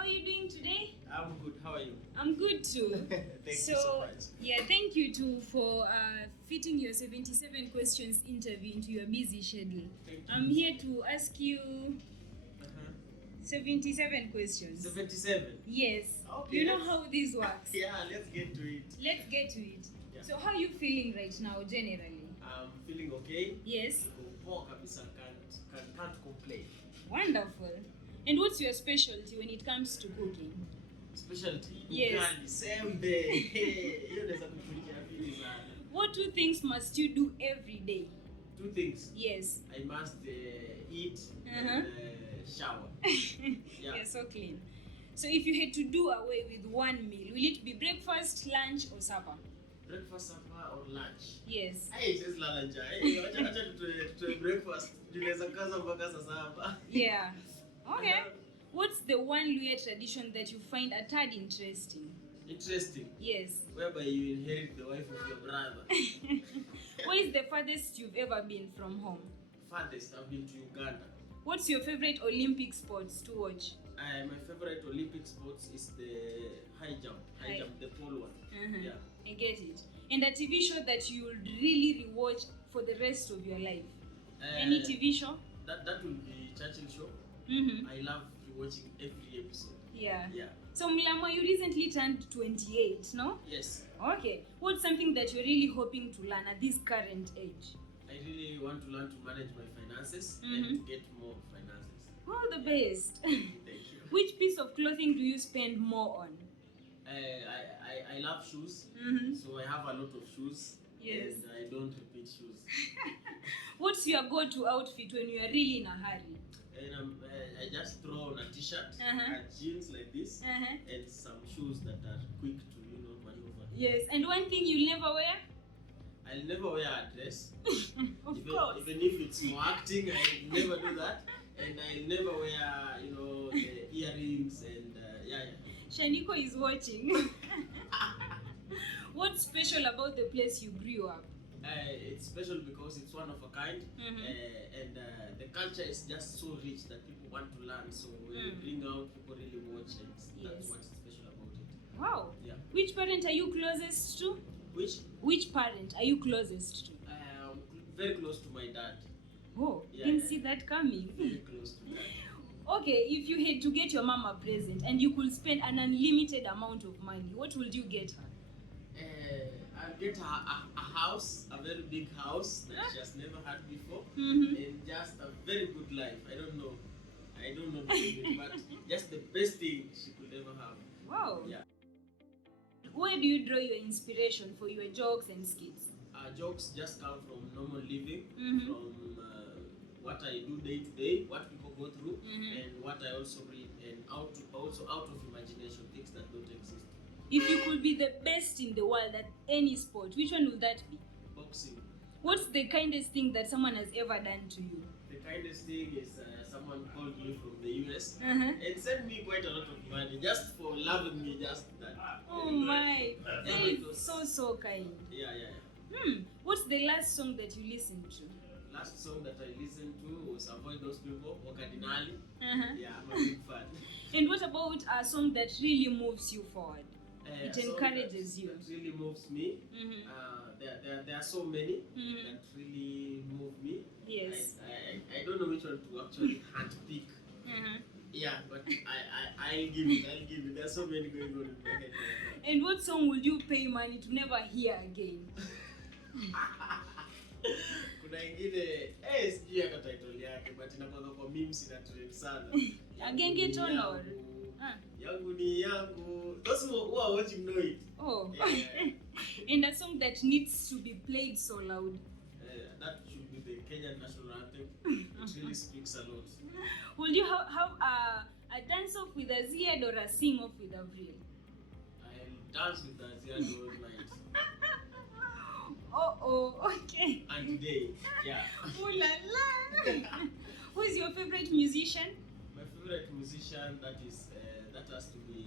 How are you doing today? I'm good. How are you? I'm good too. Thank you so much. Yeah, thank you too for fitting your 77 questions interview into your busy schedule. Thank you. I'm here to ask you 77 questions. 77? Yes. Okay. You know how this works? Yeah, let's get to it. Let's get to it. Yeah. So how are you feeling right now generally? I'm feeling okay. Yes. Can't complain. Wonderful. And what's your specialty when it comes to cooking? Specialty? Yes. Ugali, same day. Hiyo naweza kutulikia vipi sana. What two things must you do every day? Two things. Yes. I must eat and shower. Yeah. You're so clean. So if you had to do away with one meal, will it be breakfast, lunch, or supper? Breakfast, supper, or lunch? Yes. Hey, just lunch. Hey, acha to breakfast. Tunaweza kaza mpaka saa saba. Yeah. Okay. What's the one Luya tradition that you find a tad interesting? Interesting? Yes. Whereby you inherit the wife of your brother. Where is the farthest you've ever been from home? Farthest, I've been to Uganda. What's your favorite Olympic sports to watch? My favorite Olympic sports is the high jump, the pole one. Yeah. I get it. And a TV show that you would really rewatch for the rest of your life? Any TV show? That will be Churchill Show. I love rewatching every episode. Yeah. Yeah. So Mulamwa, you recently turned 28, no? Yes. Okay. What's something that you're really hoping to learn at this current age? I really want to learn to manage my finances and to get more finances. All the best. Thank you. Which piece of clothing do you spend more on? I love shoes, so I have a lot of shoes. Yes. And I don't repeat shoes. What's your go-to outfit when you are really in a hurry? And I just throw on a t-shirt, and jeans like this, and some shoes that are quick to maneuver. Yes. And one thing you'll never wear? I'll never wear a dress. Of course. Even if it's more acting, I'll never do that. And I'll never wear, the earrings and yeah. Shaniko is watching. What's special about the place you grew up? It's special because it's one of a kind, and the culture is just so rich that people want to learn. So when you bring out, people really watch, and that's what's special about it. Wow. Yeah. Which parent are you closest to? Which parent are you closest to? Very close to my dad. Oh, yeah, didn't see that coming. Very close to that. Okay, if you had to get your mom a present and you could spend an unlimited amount of money, what would you get her? I'll get her a house, a very big house that she has never had before, and just a very good life. I don't know but just the best thing she could ever have. Wow. Yeah. Where do you draw your inspiration for your jokes and skits? Jokes just come from normal living, from what I do day to day, what people go through, and what I also read, and also out of imagination, things that don't exist. If you could be the best in the world at any sport, which one would that be? Boxing. What's the kindest thing that someone has ever done to you? The kindest thing is someone called me from the US and sent me quite a lot of money just for loving me, just that. Oh my, that is so kind. Yeah. What's the last song that you listened to? Last song that I listened to was Avoid Those People, Cardinali. Yeah, I'm a big fan. And what about a song that really moves you forward? It encourages you. That really moves me. There are so many that really move me. Yes. I don't know which one to actually handpick. Yeah, but I'll give it. There's so many going on in my head right now. And what song would you pay money to never hear again? Kuna ingine sijui hata title yake but inakuwa kwa memes ina trend sana. Agenge tonor. Yangu ni yangu. Those who are watching know it. Oh. Yeah. And a song that needs to be played so loud. That should be the Kenyan national anthem. It really speaks a lot. Will you have a dance off with Aziad or a sing off with Avril? I'll dance with Aziad all night. Okay. And today, yeah. Ooh la la. Who is your favorite musician? My favorite musician that has to be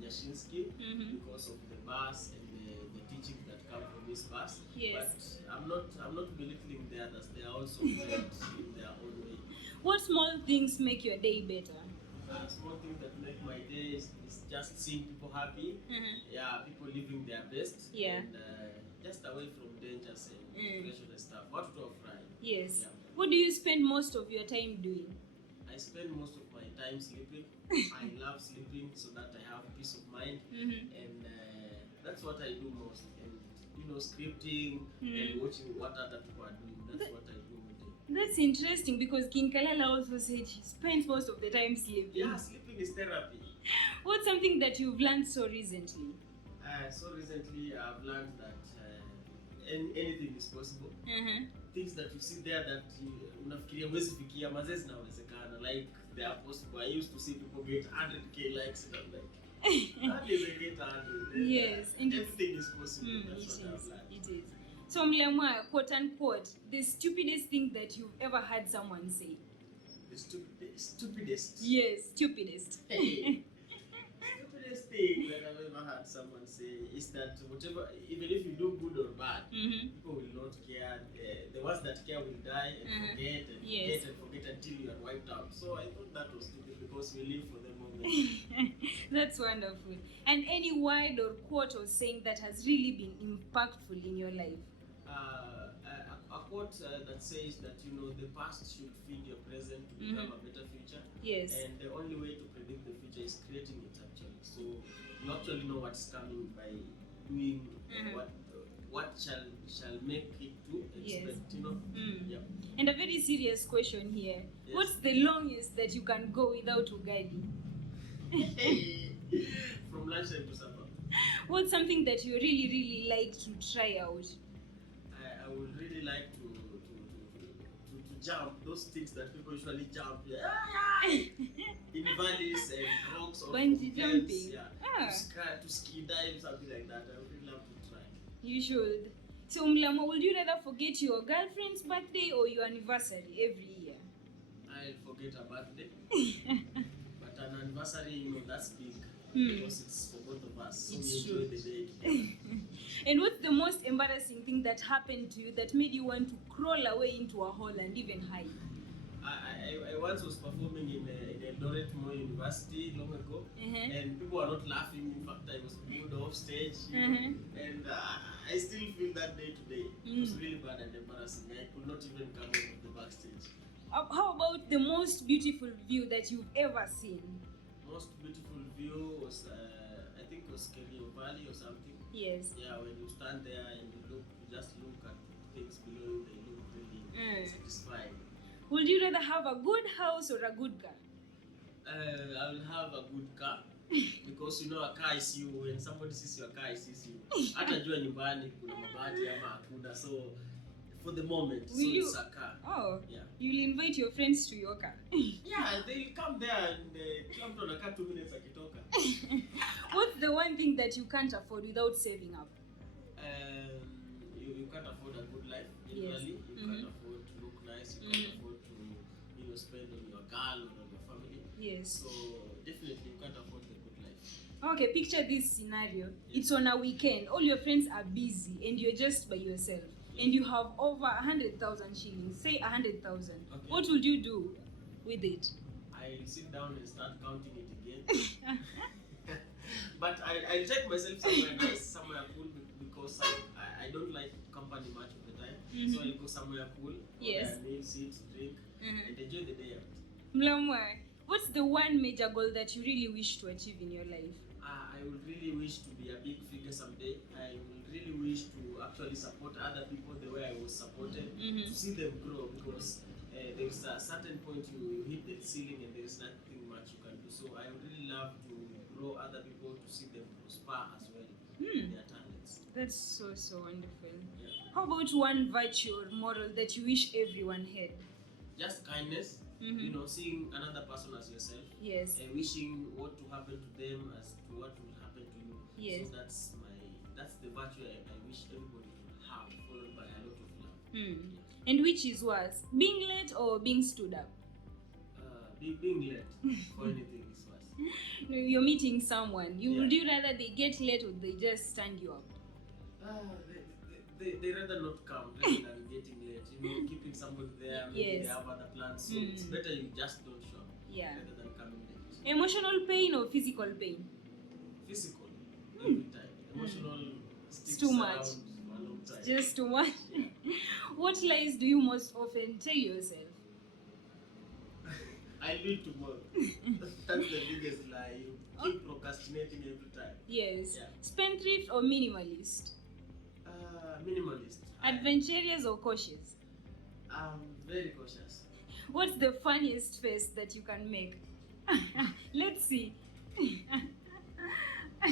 Nyashinsky because of the bass and the teachings that come from his bass. Yes. But I'm not belittling the others. They are also great in their own way. What small things make your day better? Small things that make my day is just seeing people happy. Yeah, people living their best. Yeah. And just away from dangers and pressure and stuff. What to fry? Yes. Yeah. What do you spend most of your time doing? I spend most of my time sleeping. I love sleeping so that I have peace of mind, and that's what I do most. And scripting and watching what other people are doing. That's what I do all day. That's interesting because King Kalala also said he spends most of the time sleeping. Yeah, sleeping is therapy. What's something that you've learned so recently? So recently I've learned that anything is possible. Things that you see there that unafikiria huwezi fikia mazee zinawezekana, like they are possible. I used to see people get 100k likes and I'm like, how does they get 100? Yes, and everything is possible. That's what I've learned. It is. So Mulamwah, quote unquote, the stupidest thing that you've ever had someone say. The stupidest. Yes, stupidest. Stupidest thing that I've ever had someone say is that whatever, even if you do good or bad, people will not care. The ones that care will die and forget and forget and forget until you are wiped out. So I thought that was stupid because we live for the moment. That's wonderful. And any word or quote or saying that has really been impactful in your life? A quote that says that the past should feed your present to become a better future. Yes. And the only way to predict the future is creating it actually. So you actually know what's coming by doing what shall make it to expect. Yeah. And a very serious question here. Yes. What's the longest that you can go without ugali? From lunchtime to supper. What's something that you really like to try out? I would really like to jump those things that people usually jump in valleys and rocks or bungee jumping. Yeah. To ski dive, something like that. I would really love to try. You should. So Mulamwah, would you rather forget your girlfriend's birthday or your anniversary every year? I'll forget a birthday. But an anniversary, that's big. Because it's for both of us. So it's we enjoy the day. And what's the most embarrassing thing that happened to you that made you want to crawl away into a hole and even hide? I once was performing in Eldoret Moi University long ago, and people were not laughing. In fact, I was pulled off stage, and I still feel that day today. It was really bad and embarrassing. I could not even come out of the backstage. How about the most beautiful view that you've ever seen? Most beautiful view was, I think it was Kerio Valley or something. Yes. Yeah, when you stand there and you just look at things below you, they look really satisfying. Would you rather have a good house or a good car? I will have a good car because a car is you. When somebody sees your car, he sees you. Hata jua nyumbani kuna mabati ama hakuna, so for the moment, it's a car. Oh, yeah. You'll invite your friends to your car. Yeah, they'll come there and come to a car 2 minutes akitoka. What's the one thing that you can't afford without saving up? You can't afford a good life. Generally, you can't afford to look nice. You can't afford to spend on your girl or on your family. Yes. So definitely you can't afford the good life. Okay, picture this scenario. It's on a weekend. All your friends are busy and you're just by yourself. And you have over 100,000 shillings. Say 100,000. Okay. What would you do with it? I'll sit down and start counting it again. But I'll take myself somewhere nice, somewhere cool, because I don't like company much of the time. So I'll go somewhere cool, yes. Meal, sit, drink, and enjoy the day out. Mulamwah, what's the one major goal that you really wish to achieve in your life? I would really wish to be a big figure someday. I would really wish to actually support other people the way I was supported, to see them grow, because there's a certain point you hit the ceiling and there's nothing much you can do. So I would really love to grow other people, to see them prosper as well, their talents. That's so wonderful. Yeah. How about one virtue or moral that you wish everyone had? Just kindness. Seeing another person as yourself. Yes. Wishing what to happen to them as to what will happen to you. Yes. So that's the virtue I wish everybody would have, followed by a lot of love. Yeah. And which is worse, being late or being stood up? Being late for anything is worse. You're meeting someone. Would you rather they get late or they just stand you up? They rather not come rather than getting late. Keeping somebody there, maybe they have other plans. So it's better you just don't show up rather than coming late. Emotional pain or physical pain? Physical, every time. Emotional sticks too much. around for a long time. Just too much. What lies do you most often tell yourself? I do it tomorrow. That's the biggest lie. You keep procrastinating every time. Yes. Yeah. Spendthrift or minimalist? Minimalist. Adventurous or cautious? I'm very cautious. What's the funniest face that you can make? Let's see. I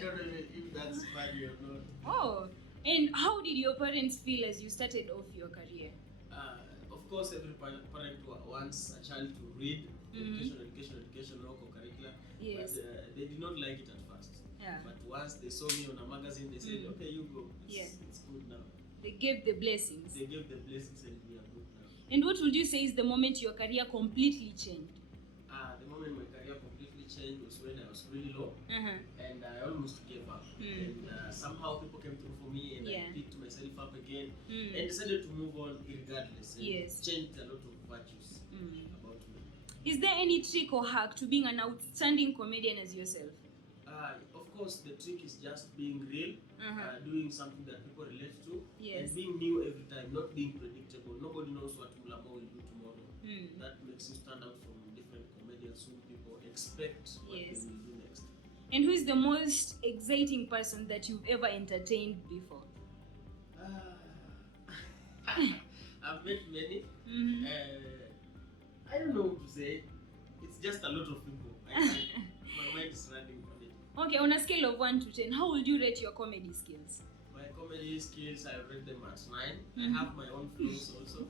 don't know if that's funny or not. Oh, and how did your parents feel as you started off your career? Of course, every parent wants a child to read, education, local curricula. Yes. But they did not like it at first. Yeah. But once they saw me on a magazine, they said, okay, you go. It's good now. They gave the blessings. They gave the blessings and we are good now. And what would you say is the moment your career completely changed? The moment my career completely changed was when I was really low and I almost gave up. And somehow people came through for me and I picked myself up again and decided to move on regardless. And changed a lot of virtues about me. Is there any trick or hack to being an outstanding comedian as yourself? Of course, the trick is just being real, doing something that people relate to, and being new every time, not being predictable. Nobody knows what Mulama will do tomorrow. That makes you stand out from different comedians who people expect what they will do next. And who is the most exciting person that you've ever entertained before? I've met many. I don't know what to say. It's just a lot of people. My mind is running on it. Okay, on a scale of 1 to 10, how would you rate your comedy skills? My comedy skills, I rate them at 9. I have my own flows also.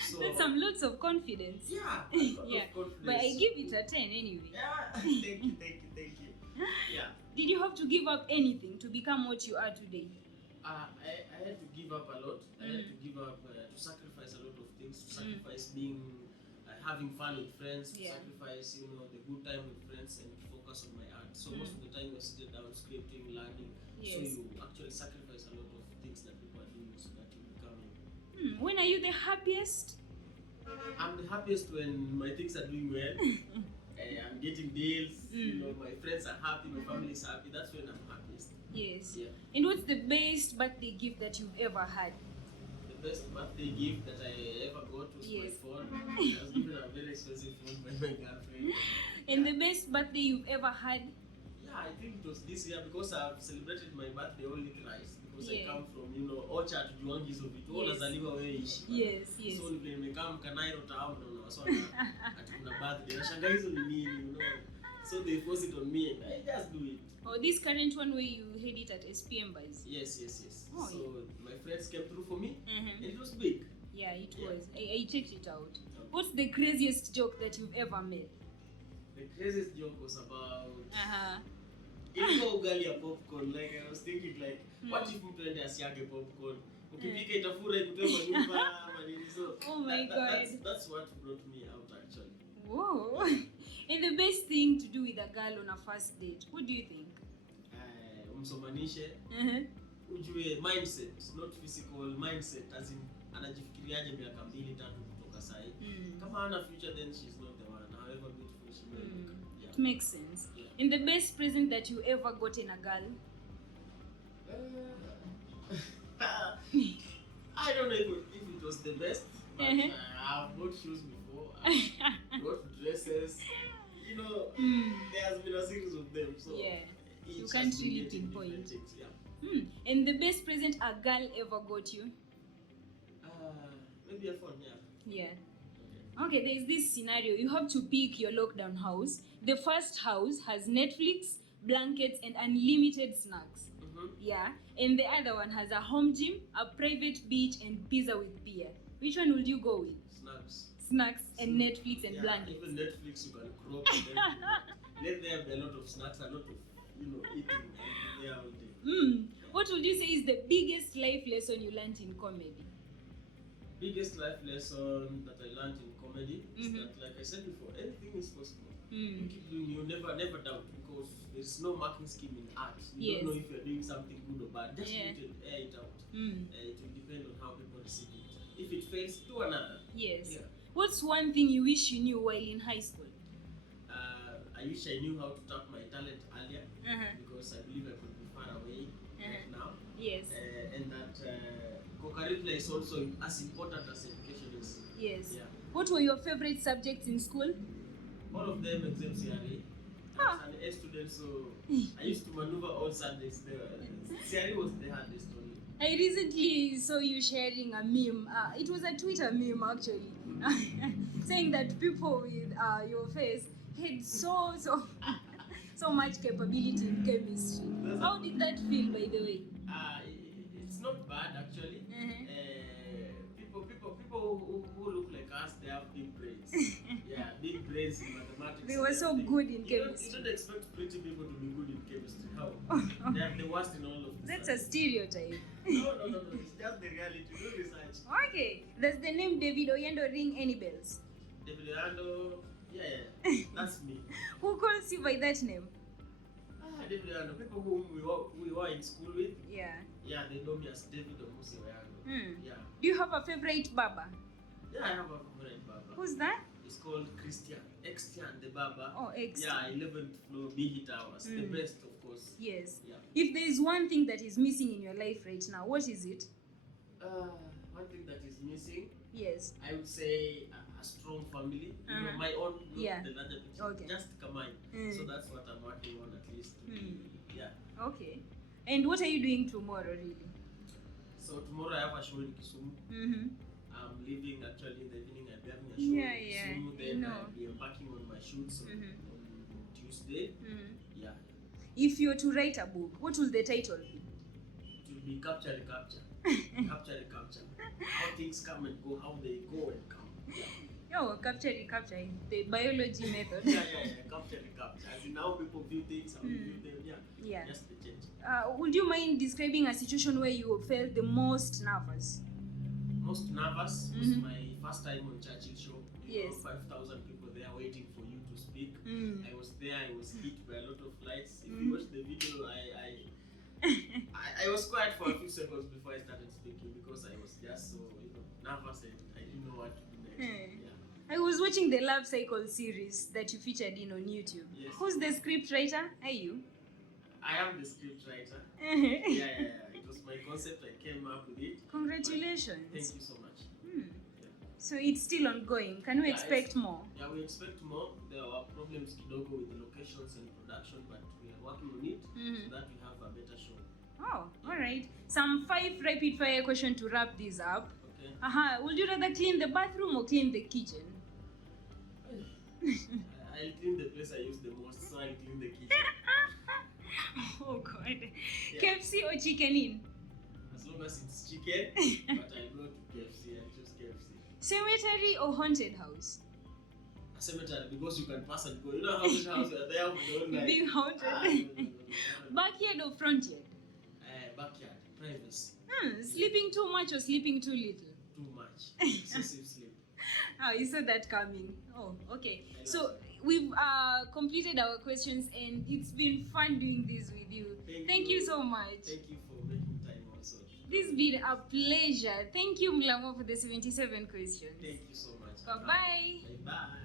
So that's some lots of confidence. Yeah, a lot of confidence. But I give it a 10 anyway. Yeah, thank you. Yeah. Did you have to give up anything to become what you are today? I had to give up a lot. I had to give up, to sacrifice a lot of things, to sacrifice being, having fun with friends, to sacrifice, the good time with friends and to focus on my art. So most of the time you're sitting down, scripting, learning. So you actually sacrifice a lot of things that people are doing so that you become. When are you the happiest? I'm the happiest when my things are doing well. I'm getting deals, my friends are happy, my family is happy. That's when I'm happiest. Yes. Yeah. And what's the best birthday gift that you've ever had? The best birthday gift that I ever got was my phone. I was given a very expensive phone by my girlfriend. And the best birthday you've ever had? Yeah, I think it was this year because I've celebrated my birthday only thrice. Because I come from, Ocha to Juangizo vitu. Nazaliwa wewe ishi. Yes. So nimekaa Mkanairo town na wasona ati kuna birthday. Nashangaa hizo ni nini, So they force it on me and I just do it. Oh, this current one where you had it at SPM Buzz? Yes. Oh, so my friends came through for me and it was big. Yeah, it was. I checked it out. What's the craziest joke that you've ever made? The craziest joke was about ilikuwa ugali ya popcorn. Like I was thinking what if mtu ende asiage popcorn? Ukipika itafura ikutoe kwa nyumba ama nini. So oh my God. That's what brought me out actually. Whoa. And the best thing to do with a girl on a first date, what do you think? Umsomanishe. Ujue mindset, not physical mindset, as in anajifikiriaje miaka 2-3 kutoka sahi. Kama hana future then she's not the one. However beautiful she may look. Yeah. It makes sense. Yeah. And the best present that you ever got in a girl? I don't know if it was the best, but I've bought shoes before, I've bought dresses, there has been a series of them, so you can't really pinpoint. And the best present a girl ever got you? Maybe a phone, Yeah. Okay, there's this scenario. You have to pick your lockdown house. The first house has Netflix, blankets, and unlimited snacks. Yeah. And the other one has a home gym, a private beach, and pizza with beer. Which one would you go with? Snacks and Netflix and blankets. Even Netflix you can crop and let there be a lot of snacks, a lot of eating and there all day. What would you say is the biggest life lesson you learned in comedy? Biggest life lesson that I learned in comedy is that, like I said before, anything is possible. You keep doing, you never doubt, because there's no marking scheme in art. You don't know if you're doing something good or bad. Just do it and air it out. It will depend on how people receive it. If it fails, do another. Yes. Yeah. What's one thing you wish you knew while in high school? I wish I knew how to tap my talent earlier, Uh-huh. because I believe I could be far away right now. Yes. And that co-curricular is also as important as education is. Yes. Yeah. What were your favorite subjects in school? All of them except CRE. Ah. I was an A student, so I used to maneuver all Sundays. CRE was the hardest only. I recently saw you sharing a meme. It was a Twitter meme actually, saying that people with your face had so much capability in chemistry. How did that feel, by the way? It's not bad actually. People who look like us, they have big brains. Yeah, big brains in mathematics. They were so good in chemistry. You don't expect pretty people to be good in chemistry. How? They are the worst in all of this. That's a stereotype. No. It's just the reality. Do research. Okay. Does the name David Oyendo ring any bells? David Oyendo, yeah, that's me. Who calls you by that name? David Oyendo, people whom we were in school with. Yeah. Yeah, they know me as David Emcee Oyendo. Yeah. Do you have a favorite baba? Yeah, I have a favorite baba. Who's that? It's called Christian. Xtian the baba. Oh, X. Yeah, 11th floor, B Towers. The best, of course. Yes. Yeah. If there is one thing that is missing in your life right now, what is it? One thing that is missing, Yes. I would say a strong family. You know, my own, not the larger picture. Okay. Just combine. So that's what I'm working on at least. Yeah. Okay. And what are you doing tomorrow, really? So tomorrow I have a show in Kisumu. I'm leaving actually in the evening. I'll be having a show in Kisumu. Then I'll be embarking on my shoots on Tuesday. Yeah. If you're to write a book, what will the title be? It will be Capture the Capture. Capture the Capture. How things come and go, how they go and come. Yeah. Oh, capture, the biology method. Yeah. Capture the Capture. As in how people view things, how we view them. Yeah. Just the change. Would you mind describing a situation where you felt the most nervous? Most nervous was my first time on Churchill show. Yes. 5,000 people there waiting for you to speak. I was there. I was hit by a lot of lights. If you watch the video, I was quiet for a few seconds before I started speaking because I was just so nervous and I didn't know what to do next. Yeah. I was watching the Love Cycle series that you featured in on YouTube. Yes. Who's the script writer? Are you? I am the script writer. Yeah. It was my concept. I came up with it. Congratulations. Thank you so much. So it's still ongoing. Can we expect more? Yeah, we expect more. There are problems kidogo with the locations and production, but we are working on it so that we have a better show. Oh, all right. Some 5 rapid fire questions to wrap this up. Okay. Would you rather clean the bathroom or clean the kitchen? I'll clean the place I use the most, so I'll clean the kitchen. Oh God. Yeah. KFC or chicken in? As long as it's chicken, but I go to KFC. I choose KFC. Cemetery or haunted house? A cemetery, because you can pass and go. You know haunted house, you are there for your own life. Being haunted. No. Backyard or front yard? Backyard, privacy. Sleeping too much or sleeping too little? Too much. Excessive sleep. You saw that coming. Oh, okay. So we've completed our questions and it's been fun doing this with you. Thank you so much. Thank you for making time also. This has been a pleasure. Thank you, Mulamwa, for the 77 questions. Thank you so much. Bye-bye. Bye-bye.